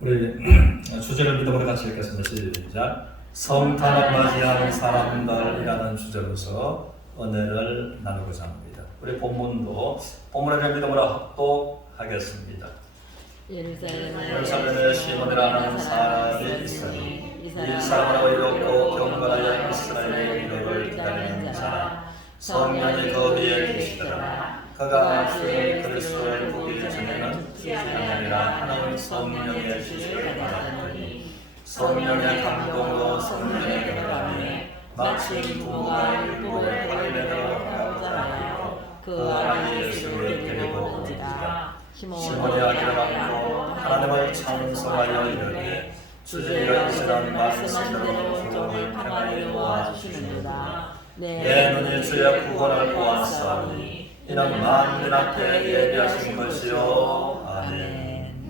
우리 주제를 믿음으로 같이 읽겠습니다. 시작. 성탄을 맞이하는 사람들이라는 주제로서 은혜를 나누고자 합니다. 우리 본문을 믿음으로 합독하겠습니다. 예루살렘에 시몬이라는 사람이 있으니 이 사람은 의롭고 경건하여 이스라엘의 기록을 기다리는 자라. 성령이 그 위에 계시더라. 그가 주 그리스도를 보기 전에는 그가 아니라 하나님 성령의 지시를 받았더니 성령의 감동으로 성령의 결함에 마치 부모가 일부를 갈릴리로 가고자 하여 그 아이 예수를 데리고 온지라. 시몬이 아기를 안고 하나님을 찬송하여 이르되 주의 이스라엘 말씀하신 대로 종을 평안히 모아주시는도다. 내 눈이 주의 구원을 보았사오니 이는 만민 앞에 예비하신 것이요. 아멘.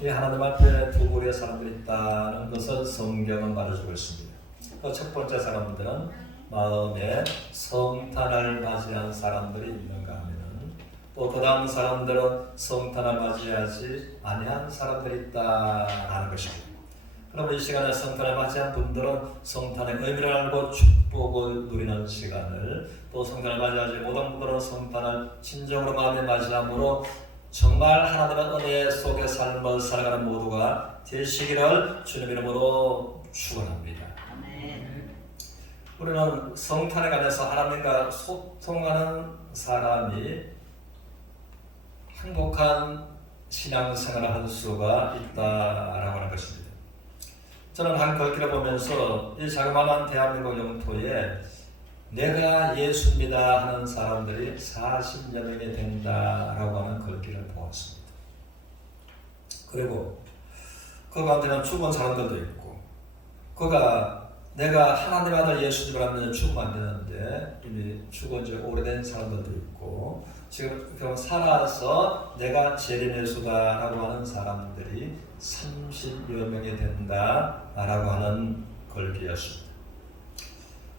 이 하나님 앞에 두 부류의 사람들이 있다는 것을 성경은 말해주고 있습니다. 그 첫 번째 사람들은 마음에 성탄을 맞이한 사람들이 있는가 하면은, 또 그 다음 사람들은 성탄을 맞이하지 아니한 사람들이 있다라는 것입니다. 그러면 이 시간에 성탄을 맞이한 분들은 성탄의 의미를 알고 축복을 누리는 시간을, 또 성탄을 맞이하지 못한 분들은 성탄을 진정으로 마음에 맞이함으로 정말 하나님의 은혜 속에 삶을 살아가는 모두가 되시기를 주님 이름으로 축원합니다. 우리는 성탄에 관해서 하나님과 소통하는 사람이 행복한 신앙생활을 할 수가 있다라고 하는 것입니다. 저는 한 글귀를 보면서 이 자그마한 대한민국 영토에 내가 예수입니다 하는 사람들이 40여 명이 된다라고 하는 글귀를 보았습니다. 그리고 그 가운데는 죽은 사람들도 있고, 그가 내가 하나님 아들 예수님을 하면 죽으면 안 되는데 이미 죽은 지 오래된 사람들도 있고, 지금 그럼 살아서 내가 재림예수다라고 하는 사람들이 30여 명이 된다라고 하는 글귀였습니다.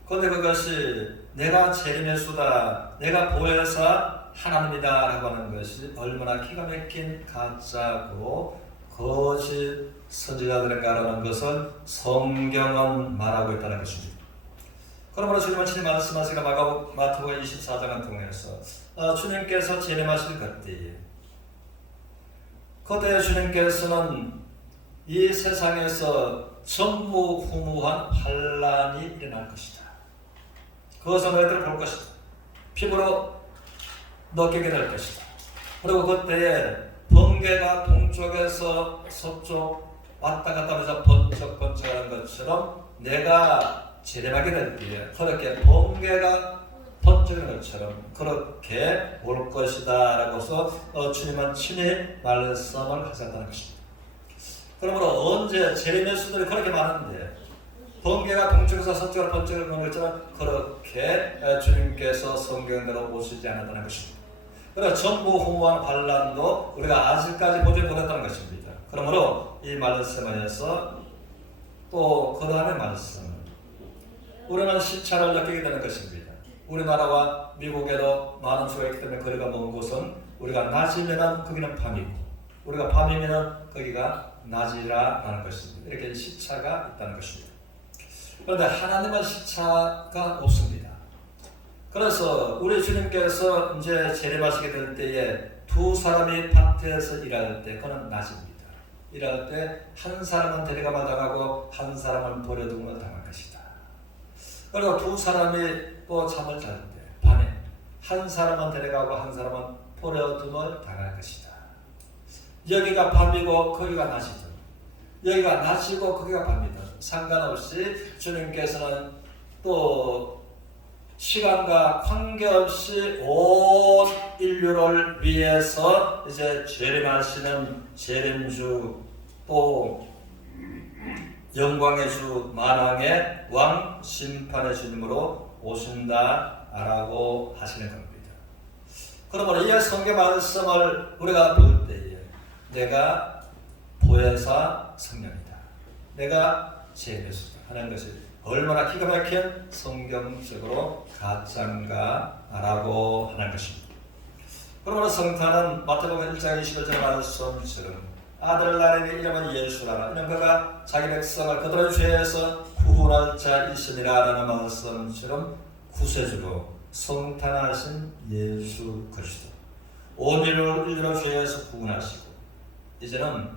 그런데 그것이 내가 재림예수다, 내가 보혜사 하나님이다라고 하는 것이 얼마나 기가 막힌 가짜고 거짓 선지자들인가라는 것을 성경은 말하고 있다는 것입니다. 그러므로 주님은 친히 말씀하시기를 마태복음 24장을 통해서 주님께서 재림하실 그때에 주님께서는 이 세상에서 전무후무한 환란이 일어날 것이다. 그것을 너희들 볼 것이다. 피부로 느끼게 될 것이다. 그리고 그때에 번개가 동쪽에서 서쪽 왔다 갔다 하면서 번쩍번쩍하는 것처럼 내가 재림하게 될 때에 그렇게 번개가 번쩍하는 것처럼 그렇게 올 것이다 라고서 주님은 친히 말씀을 하셨다는 것입니다. 그러므로 언제 재림예수들이 그렇게 많은데 번개가 동쪽에서 서쪽으로 번쩍하는 것처럼 그렇게 주님께서 성경대로 오시지 않았다는 것입니다. 그래서 전무후무한 환란도 우리가 아직까지 보지 못했다는 것입니다. 그러므로 이 말씀에서 또 그 다음의 말씀, 우리는 시차를 느끼게 되는 것입니다. 우리나라와 미국에도 많은 수가 있기 때문에 거리가 먼 곳은 우리가 낮이면 거기는 밤이고, 우리가 밤이면 거기가 낮이라는 것입니다. 이렇게 시차가 있다는 것입니다. 그런데 하나님은 시차가 없습니다. 그래서 우리 주님께서 이제 재림하시게 될 때에 두 사람이 밭에서 일할 때 그는 낮입니다. 일할 때 한 사람은 데려가마 당하고 한 사람은 버려둠을 당할 것이다. 그리고 두 사람이 또 잠을 잘 때 밤에 한 사람은 데려가고 한 사람은 버려둠을 당할 것이다. 여기가 밤이고 거기가 낮이든, 여기가 낮이고 거기가 밤이든 상관없이 주님께서는 또 시간과 관계없이 온 인류를 위해서 이제 재림하시는 재림주, 또 영광의 주, 만왕의 왕, 심판의 주님으로 오신다라고 하시는 겁니다. 그러므로 이 성경 말씀을 우리가 볼 때에 내가 보혜사 성령이다, 내가 재림예수다 하는 것이 얼마나 기가 막힌 성경적으로 가짜인가라고 하는 것입니다. 그러므로 성탄은 마태복음 1장 21절 말씀처럼 아들 나에게 이름은 예수라라. 이는 그가 자기 백성을 그들의 죄에서 구원할 자이시니라 라는 말씀처럼 구세주로 성탄하신 예수 그리스도, 온 인류를 죄에서 구원하시고 이제는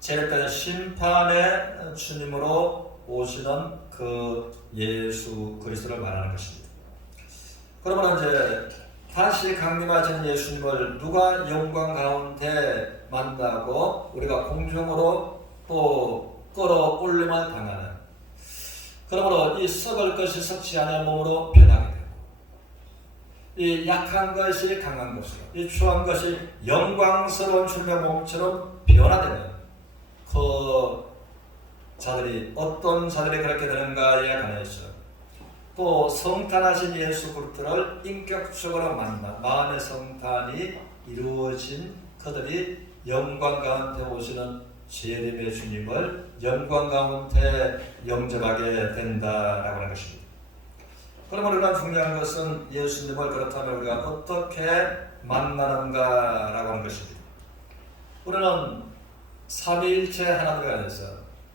재력된 심판의 주님으로 오시는 그 예수 그리스도를 말하는 것입니다. 그러면 이제 다시 강림하신 예수님을 누가 영광 가운데 만나고 우리가 공중으로 또 끌어올림을 당하는, 그러므로 이 썩을 것이 썩지 않을 몸으로 변하게 되고, 이 약한 것이 강한 것으로, 이 추한 것이 영광스러운 주님의 몸처럼 변화되는 그 자들이, 어떤 자들이 그렇게 되는가에 관해서 또 성탄하신 예수 그리스도를 인격적으로 만나 마음의 성탄이 이루어진 그들이 영광 가운데 오시는 재림의 주님을 영광 가운데 영접하게 된다라고 하는 것입니다. 그러면 우리가 중요한 것은 예수님을 그렇다면 우리가 어떻게 만나는가라고 하는 것입니다. 우리는 삼위일체 하나님에 관해서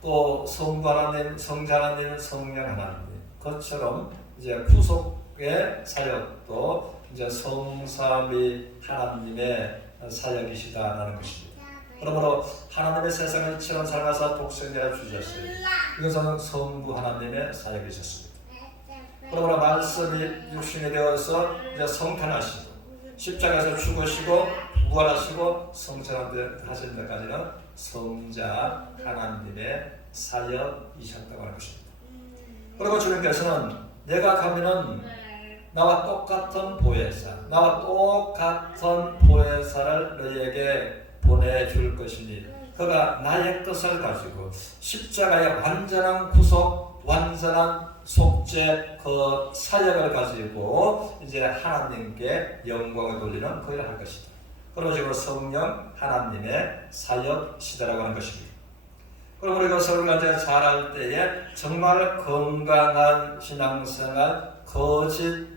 또 성부 하나님, 성자 하나님, 성령 하나님, 그것처럼 이제 구속의 사역도 이제 성삼위 하나님의 사역이시다라는 것입니다. 그러므로 하나님의 세상을 이처럼 살아서 독생자를 주셨어요. 이것은 성부 하나님의 사역이셨습니다. 그러므로 말씀이 육신이 되어서 이제 성탄하시고 십자가에서 죽으시고 부활하시고 성천하신 데까지는 성자 하나님의 사역이셨다고 하는 것입니다. 그리고 주님께서는 내가 가면은 나와 똑같은 보혜사, 나와 똑같은 보혜사를 너희에게 보내줄 것이니 그가 나의 뜻을 가지고 십자가의 완전한 구속, 완전한 속죄, 그 사역을 가지고 이제 하나님께 영광을 돌리는 그 일을 할 것이다. 그리고 지금 성령 하나님의 사역시다라고 하는 것입니다. 그럼 우리가 서로가 이제 잘할 때에 정말 건강한 신앙생활, 거짓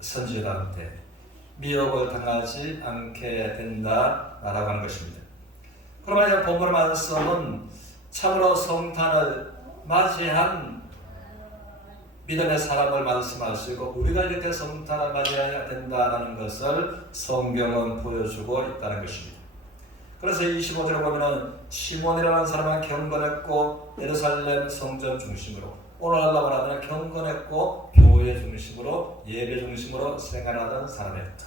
선지자한테 미혹을 당하지 않게 된다라고 하는 것입니다. 그러면 이제 본문 말씀은 참으로 성탄을 맞이한 믿음의 사람을 말씀하시고 우리가 이렇게 성탄을 맞이해야 된다는 것을 성경은 보여주고 있다는 것입니다. 그래서 25절에 보면은 시몬이라는 사람은 경건했고 예루살렘 성전 중심으로, 오늘날로 말하면 경건했고 교회 중심으로 예배 중심으로 생활하던 사람이었다.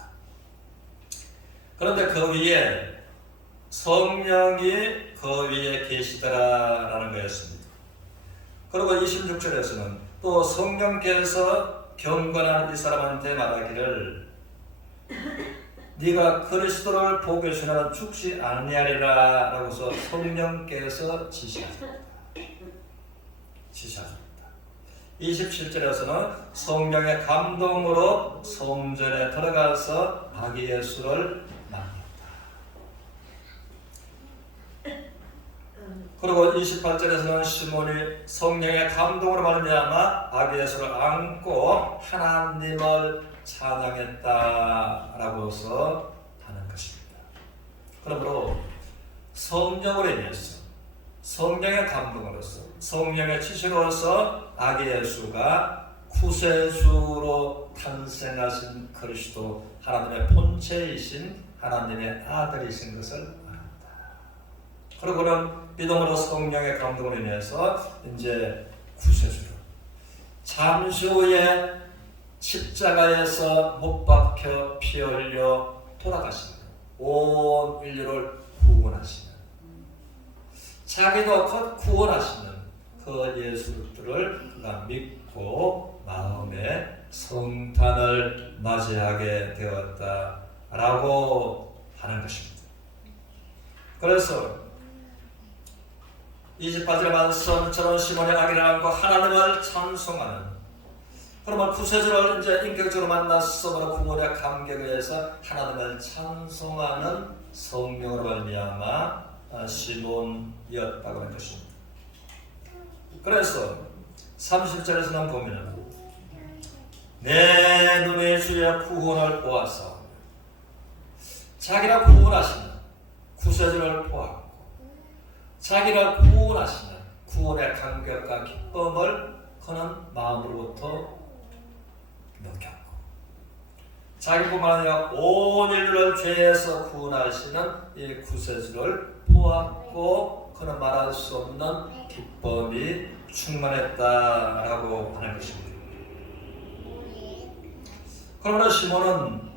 그런데 그 위에 성령이 그 위에 계시더라라는 거였습니다. 그리고 26절에서는 또 성령께서 경건한 이 사람한테 말하기를 네가 그리스도를 보게 주나는 죽지 아니하리라 라고서 성령께서 지시하셨다. 27절에서는 성령의 감동으로 성전에 들어가서 아기 예수를 낳았다. 그리고 28절에서는 시몬이 성령의 감동으로 말미암아 아기 예수를 안고 하나님을 찬양했다라고서 하는 것입니다. 그러므로 성령으로 인해서, 성령의 감동으로서, 성령의 지시로서 아기 예수가 구세주로 탄생하신 그리스도, 하나님의 본체이신 하나님의 아들이신 것을 알았다. 그리고는 믿음으로 성령의 감동으로 인해서 이제 구세주로 잠시 후에 십자가에서 못 박혀 피 흘려 돌아가시는, 온 인류를 구원하시는, 자기도 곧 구원하시는 그 예수들을 그가 믿고 마음에 성탄을 맞이하게 되었다라고 하는 것입니다. 그래서 28절의 말씀처럼 시몬의 아기를 안고 하나님을 찬송하는, 그러면 구세주를 이제 인격적으로 만났으므로 구원의 감격에 의해서 하나님을 찬송하는 성령으로 말미암아 시몬이었다고 하는 것입니다. 그래서 30절에서는 보면 내 눈에 주의 구원을 보아서, 자기가 구원하시는 구세주를 보았고 자기를 구원하시는 구원의 감격과 기쁨을 그는 마음으로부터 느꼈고, 자기뿐만 아니라 온 인류를 죄에서 구원하시는 이 구세주를 보았고 그는 말할 수 없는 기쁨이 충만했다라고 하는 것입니다. 그러므로 시몬은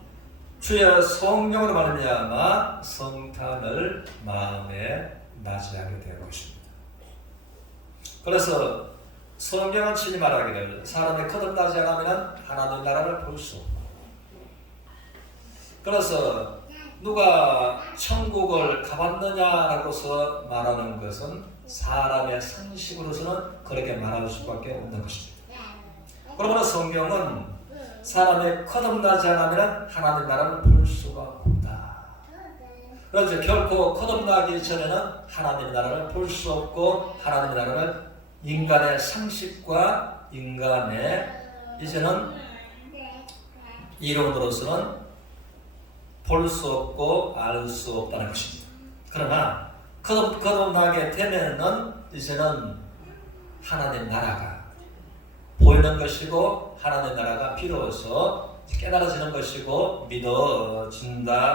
주의 성령으로 말미암아 성탄을 마음에 맞이하게 된 것입니다. 그래서 성경은 친히 말하기를 사람이 거듭나지 않으면 하나님 나라를 볼 수 없다. 그래서 누가 천국을 가봤느냐라고서 말하는 것은 사람의 상식으로서는 그렇게 말할 수밖에 없는 것입니다. 그러므로 성경은 사람이 거듭나지 않으면 하나님 나라를 볼 수가 없다. 그래서 결코 거듭나기 전에는 하나님 나라를 볼 수 없고, 하나님 나라를 인간의 상식과 인간의 이제는 이론으로서는 볼 수 없고 알 수 없다는 것입니다. 그러나 거듭나게 되면은 이제는 하나님 나라가 보이는 것이고, 하나님 나라가 비로소 깨달아지는 것이고 믿어진다라고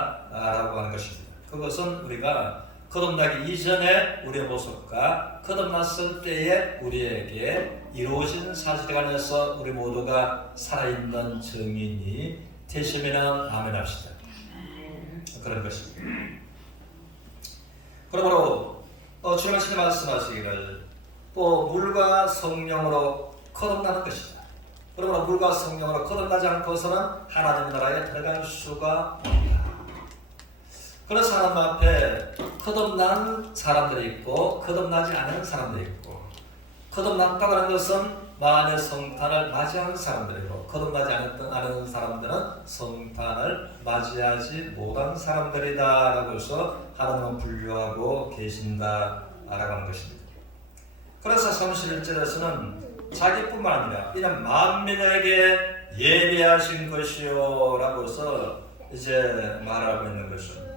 하는 것입니다. 그것은 우리가 거듭나기 이전에 우리의 모습과 거듭났을 때에 우리에게 이루어진 사실에 관해서 우리 모두가 살아있는 증인이 되시면 아멘 합시다. 그런 것입니다. 그러므로 주님께서 말씀하시기를 또 물과 성령으로 거듭나는 것이다. 그러므로 물과 성령으로 거듭나지 않고서는 하나님 나라에 들어갈 수가 없다. 그래서 하나님 앞에 거듭난 사람들이 있고 거듭나지 않은 사람들이 있고, 거듭났다고 하는 것은 마음의 성탄을 맞이하는 사람들이고, 거듭나지 않은 사람들은 성탄을 맞이하지 못한 사람들이다 라고 해서 하나님은 분류하고 계신다라고 하는 것입니다. 그래서 31절에서는 자기뿐만 아니라 이는 만민에게 예비하신 것이요 라고 해서 이제 말하고 있는 것은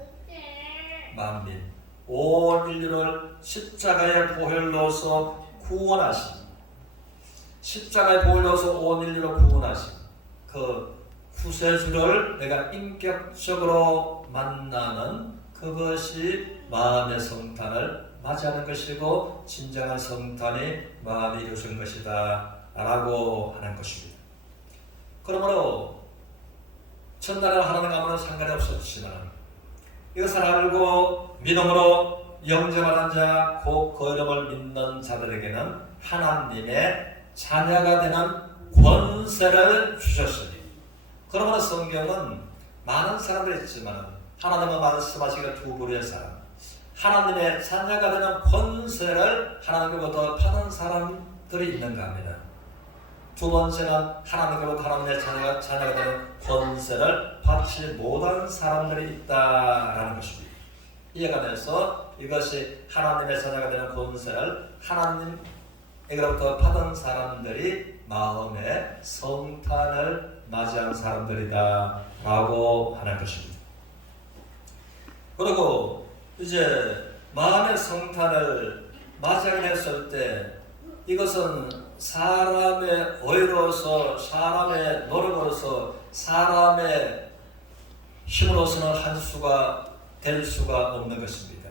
만민, 온 인류를 십자가의 보혈로서 구원하신, 십자가의 보혈로서 온 인류를 구원하신 그 구세주를 내가 인격적으로 만나는 그것이 마음의 성탄을 맞이하는 것이고, 진정한 성탄이 마음이 이루어진 것이다 라고 하는 것입니다. 그러므로 첫날에 하나님 아무런 상관이 없었지만 이것을 알고 믿음으로 영접하는 자, 곧 그 이름을 믿는 자들에게는 하나님의 자녀가 되는 권세를 주셨으니. 그러므로 성경은 많은 사람들이 있지만 하나님은 말씀하시기를 두 부류의 사람, 하나님의 자녀가 되는 권세를 하나님으로부터 받은 사람들이 있는가 합니다. 두 번째는 하나님으로부터 하나님의 자녀가 되는 권세를 받지 못한 사람들이 있다라는 것입니다. 이에 관해서 이것이 하나님의 자녀가 되는 권세를 하나님에게로부터 받은 사람들이 마음의 성탄을 맞이한 사람들이다 라고 하는 것입니다. 그리고 이제 마음의 성탄을 맞이하게 됐을 때 이것은 사람의 의로서, 사람의 노력으로서, 사람의 힘으로서는 할 수가 될 수가 없는 것입니다.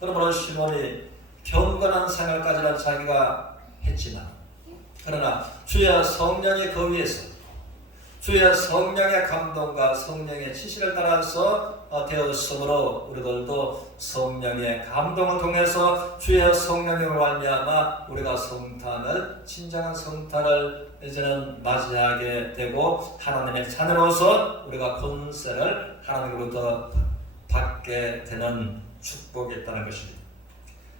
그러므로 시몬이 경건한 생활까지는 자기가 했지만, 그러나 주의 성령이 그 위에서 주의 성령의 감동과 성령의 지시를 따라서 되었으므로 우리들도 성령의 감동을 통해서 주의 성령으로 말미암아 우리가 성탄을, 진정한 성탄을 이제는 맞이하게 되고 하나님의 자녀로서 우리가 권세를 하나님으로부터 받게 되는 축복이 있다는 것입니다.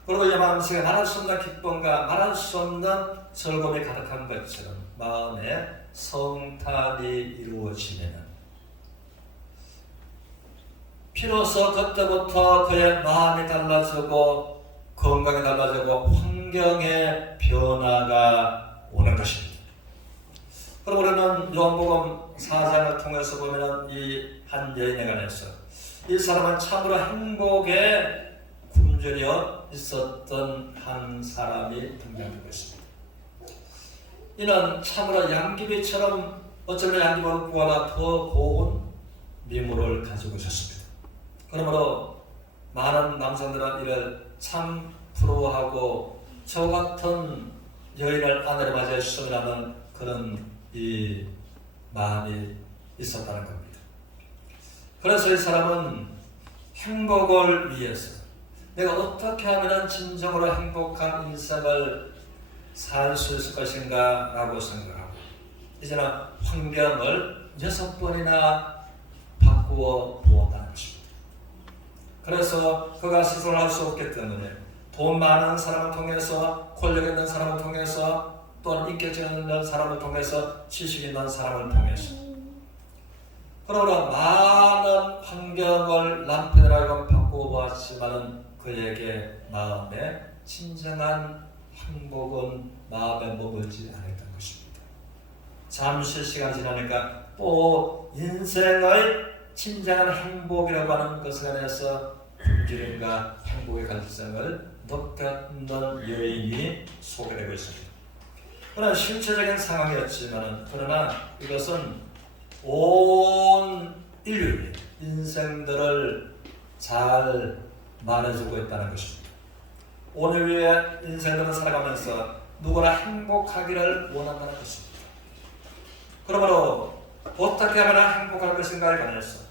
그리고 이 마음속에 말할 수 없는 기쁨과 말할 수 없는 즐거움이 가득한 것처럼 마음에 성탄이 이루어지면 비로소 그때부터 그의 마음이 달라지고 건강이 달라지고 환경의 변화가 오는 것입니다. 그리고 우리는 요한복음 4장을 통해서 보면 이 한 여인에 관해서 이 사람은 참으로 행복에 굶주려 있었던 한 사람이 등장하고 있습니다. 이는 참으로 양귀비처럼 어쩌면 양귀비보다 더 고운 미모를 가지고 있었습니다. 그러므로 많은 남성들은 이를 참 부러워하고 저 같은 여인을 아내로 맞이할 수 있으라는 그런 이 마음이 있었다는 겁니다. 그래서 이 사람은 행복을 위해서 내가 어떻게 하면 진정으로 행복한 인생을 살 수 있을 것인가 라고 생각하고 이제는 환경을 6번이나 바꾸어 보았다는 것입니다. 그래서 그가 스스로 할 수 없기 때문에 돈 많은 사람을 통해서, 권력 있는 사람을 통해서, 또는 인격적 있는 사람을 통해서, 지식 있는 사람을 통해서, 그러므로 많은 환경을 남편이라고 바꿔보았지만 그에게 마음에 진정한 행복은 마음에 머물지 않았던 것입니다. 잠시 시간이 지나니까 또 인생의 진정한 행복이라고 하는 것에 관해서 굶주림과 행복의 갈증을 느꼈는 여인이 소개되고 있습니다. 그러나 실체적인 상황이었지만 그러나 이것은 온 인류의 인생들을 잘 말해주고 있다는 것입니다. 오늘 위에 인생들을 살아가면서 누구나 행복하기를 원한다는 것입니다. 그러므로 어떻게 하면 행복할 것인가에 관해서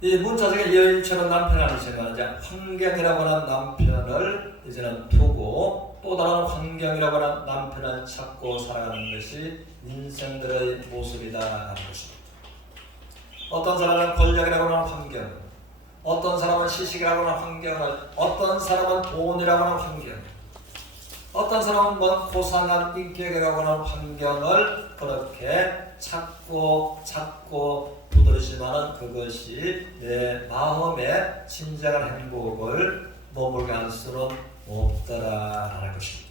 이 문자적인 여인처럼 남편이 아니지만 이제 환경이라고 하는 남편을 이제는 두고 또 다른 환경이라고 하는 남편을 찾고 살아가는 것이 인생들의 모습이다라는 것입니다. 어떤 사람은 권력이라고 하는 환경, 어떤 사람은 지식이라고 하는 환경을, 어떤 사람은 돈이라고 하는 환경, 어떤 사람은 고상한 인격이라고 하는 환경을 그렇게 찾고 두드리지만은 그것이 내 마음의 진정한 행복을 머물게 할 수는 없더라라는 것입니다.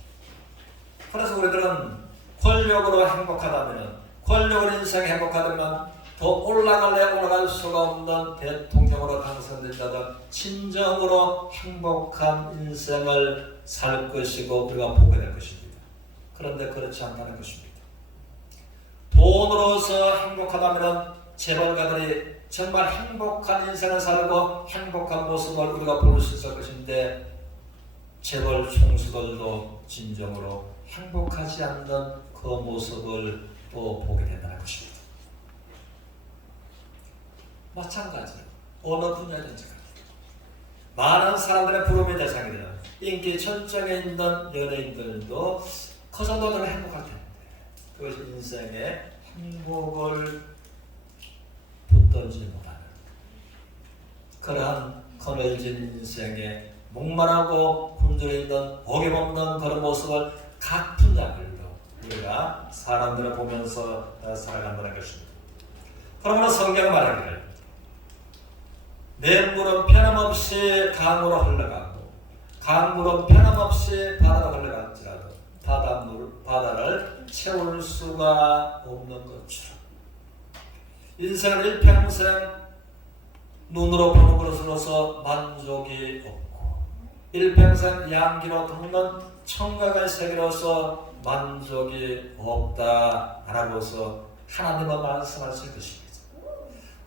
그래서 우리들은 권력으로 행복하다면, 권력으로 인생이 행복하다면 더 올라갈 수가 없는 대통령으로 당선된다든 진정으로 행복한 인생을 살 것이고 우리가 보게 될 것입니다. 그런데 그렇지 않다는 것입니다. 돈으로서 행복하다면 재벌가들이 정말 행복한 인생을 살고 행복한 모습을 우리가 볼 수 있을 것인데 재벌 총수들도 진정으로 행복하지 않는 그 모습을 또 보게 된다는 것입니다. 마찬가지로 어느 분야든지 많은 사람들의 부름의 대상이 되는 인기 천정에 있는 연예인들도 그 정도는 행복할 텐데 그것이 인생의 행복을 붙들지 못하는 그러한 거칠진 인생에 목말하고 굶주려 있는 어김없는 그런 모습을 각 분야별로 우리가 사람들을 보면서 살아간다는 것입니다. 그러므로 성경은 말하기를 내 물은 변함없이 강으로 흘러가고 강물은 변함없이 바다로 흘러갈지라도 바다를 채울 수가 없는 것처럼 인생을 일평생 눈으로 보는 것으로서 만족이 없고 일평생 양기로 듣는 청각의 세계로서 만족이 없다라고서 하나님은 말씀하실 것입니다.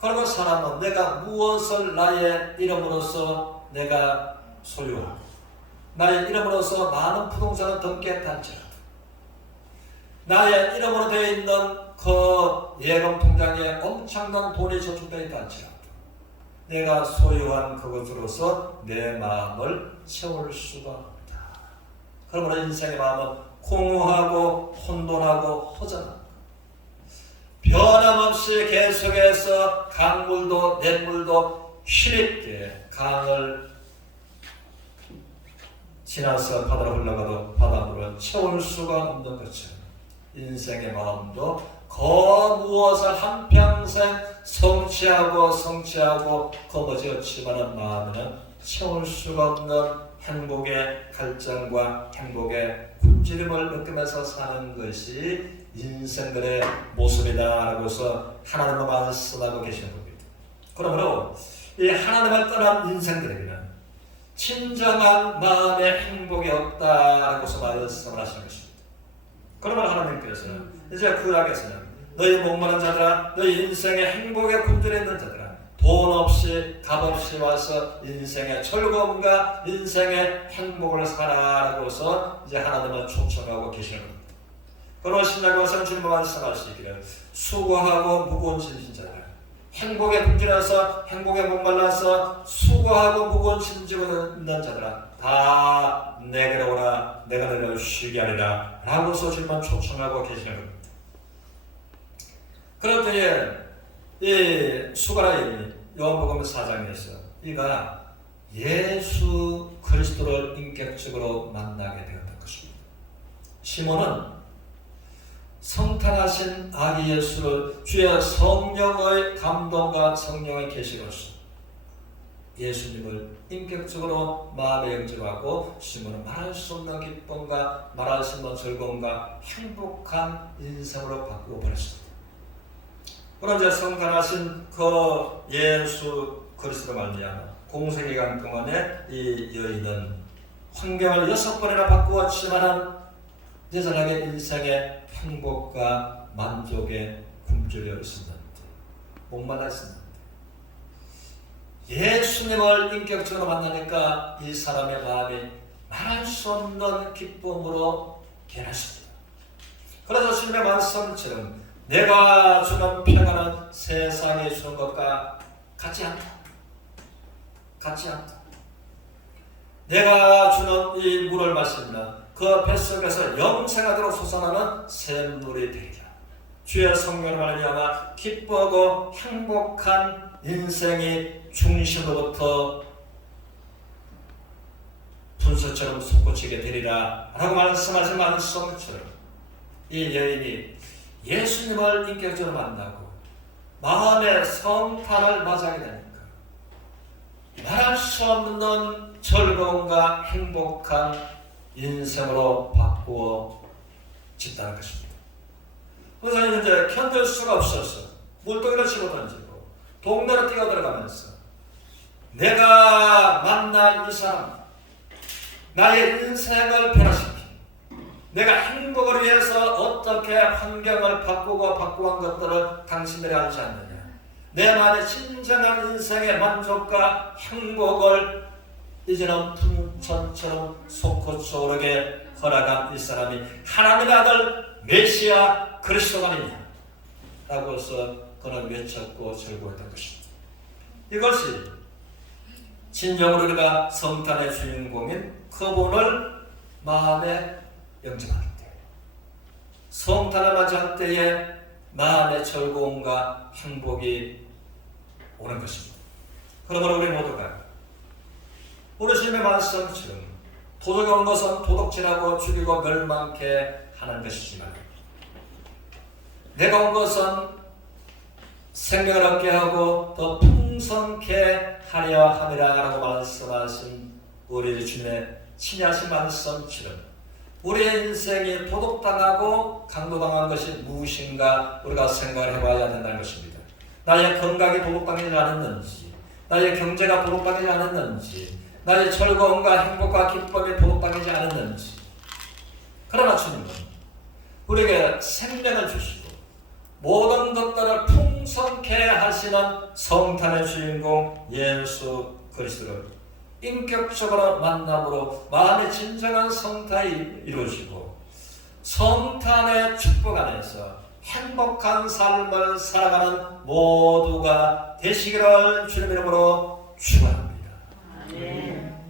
그리고 사람은 내가 무엇을 나의 이름으로서 내가 소유하고 나의 이름으로서 많은 부동산을 덤겠다 할지라도 나의 이름으로 되어 있는 그 예금 통장에 엄청난 돈이 저축되어 있다 할지라도 내가 소유한 그것으로서 내 마음을 채울 수가 없다. 그러므로 인생의 마음은 공허하고 혼돈하고 허전하고 변함없이 계속해서 강물도 냇물도 힘있게 강을 지나서 바다로 흘러가도 바닷물을 채울 수가 없는 것처럼 인생의 마음도 그 무엇을 한평생 성취하고 거머쥐었지만은 마음에는 채울 수가 없는 행복의 갈증과 행복의 굶주림을 느끼면서 사는 것이 인생들의 모습이다라고서 하나님은 말씀하고 계시는 겁니다. 그러므로 이 하나님을 떠난 인생들에게는 진정한 마음의 행복이 없다라고서 말씀을 하시는 것입니다. 그러면 하나님께서는 이제 구약에서는 너희 목마른 자들아, 너희 인생의 행복에 굶주려 있는 자들아, 돈 없이 값 없이 와서 인생의 즐거움과 인생의 행복을 살아라고서 이제 하나님을 초청하고 계시는 겁니다. 그러나 신약에서는 주님 말씀하시기를 수고하고 무거운 짐진 자들아, 행복에 굶주려서 행복에 목말라서 수고하고 무거운 짐 지고 있는 자들아, 다 내게로 오라, 내가 너를 쉬게 하리라 라고서 주님은 초청하고 계시는 겁니다. 그럴 때에 이 수가라인이 요한복음 4장에서 이가 예수 그리스도를 인격적으로 만나게 되었던 것입니다. 시몬은 성탄하신 아기 예수를 주의 성령의 감동과 성령의 계시로서 예수님을 인격적으로 마음에 영접하고 시몬은 말할 수 없는 기쁨과 말할 수 없는 즐거움과 행복한 인생으로 바꾸어 버렸습니다. 그런데 성탄하신 그 예수 그리스도로 말미암아 공생기간 동안에 이 여인은 환경을 6번이나 바꾸었지만은 여전하게 인생의 행복과 만족에 굶주려 있었는데, 목말라 있었는데, 예수님을 인격적으로 만나니까 이 사람의 마음이 말할 수 없는 기쁨으로 변했습니다. 그래서 주님의 말씀처럼 내가 주는 평안은 세상에 주는 것과 같지 않다. 같지 않다. 내가 주는 이 물을 마시면 그 뱃속에서 영생하도록 솟아나는 샘물이 되리라. 주의 성령을 말미암아 기쁘고 행복한 인생이 중심으로부터 분수처럼 솟구치게 되리라 라고 말씀하신 말씀처럼 이 여인이 예수님을 인격적으로 만나고 마음의 성탄을 맞이하게 되니까 말할 수 없는 즐거움과 행복한 인생으로 바꾸어진다는 것입니다. 그래서 이제 견딜 수가 없어서 물동이를 치고 던지고 동네로 뛰어들어가면서 내가 만날 이 사람, 나의 인생을 변화시킨, 내가 행복을 위해서 어떻게 환경을 바꾸고 바꾸한 것들을 당신들이 알지 않느냐, 내 마음의 진정한 인생의 만족과 행복을 이제는 풍천처럼 솟구쳐 오르게 허락한 이 사람이 하나님의 아들 메시아 그리스도가 아니냐 라고 해서 그는 외쳤고 즐거워했던 것입니다. 이것이 진정으로 우리가 성탄의 주인공인 그분을 마음에 영접할 때, 성탄을 맞이할 때에 마음의 즐거움과 행복이 오는 것입니다. 그러므로 우리 모두가 우리 주님의 말씀처럼 도둑이 온 것은 도둑질하고 죽이고 멸망케 하는 것이지만 내가 온 것은 생명을 얻게 하고 더 풍성케 하려 함이라 라고 말씀하신 우리 주님의 친하신 말씀처럼 우리의 인생이 도둑당하고 강도당한 것이 무엇인가 우리가 생각을 해봐야 된다는 것입니다. 나의 건강이 도둑당하지 않았는지, 나의 경제가 도둑당하지 않았는지, 나의 즐거움과 행복과 기쁨이 도둑당하지 않았는지. 그러나 주님은 우리에게 생명을 주시고 모든 것들을 풍성케 하시는 성탄의 주인공 예수 그리스도를 인격적으로 만남으로 마음의 진정한 성탄이 이루어지고 성탄의 축복 안에서 행복한 삶을 살아가는 모두가 되시기를 주님의 이름으로 축원합니다. 아멘.